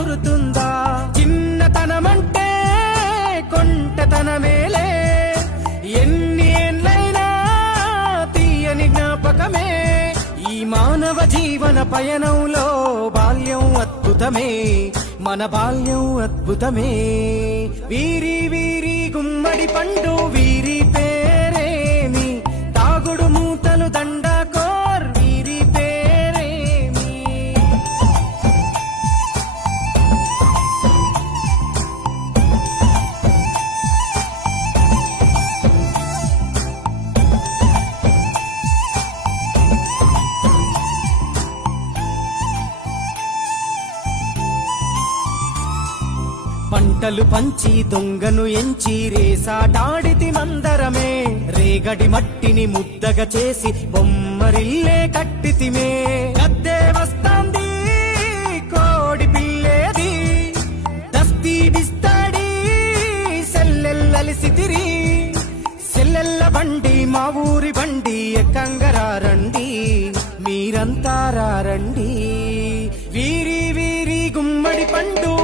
గురుతుందా? చిన్నతనమంటే కొంటతనమేలే, ఎన్ని ఏళ్ళైనా తీయని జ్ఞాపకమే. ఈ మానవ జీవన పయనంలో బాల్యం అద్భుతమే, మన బాల్యం అద్భుతమే. వీరి వీరి గుమ్మడి పండు వీరి పేరేమి, తాగుడు మూతలు దండాకోర్ వీరి పేరేమి. పంటలు పంచి దొంగను ఎంచి రేసాటాడితి మందరమే, రేగడి మట్టిని ముద్దగా చేసి బొమ్మరిల్లే కట్టితిమే. గద్దే వస్తాంది కోడి పిల్లేది, దస్తీ బిస్తాడి సెల్లెల్లలిసితిరి. సెల్లెల్ల బండి మా ఊరి బండి ఎక్కంగరారండి, మీరంతా రారండి. వీరి వీరి గుమ్మడి పండు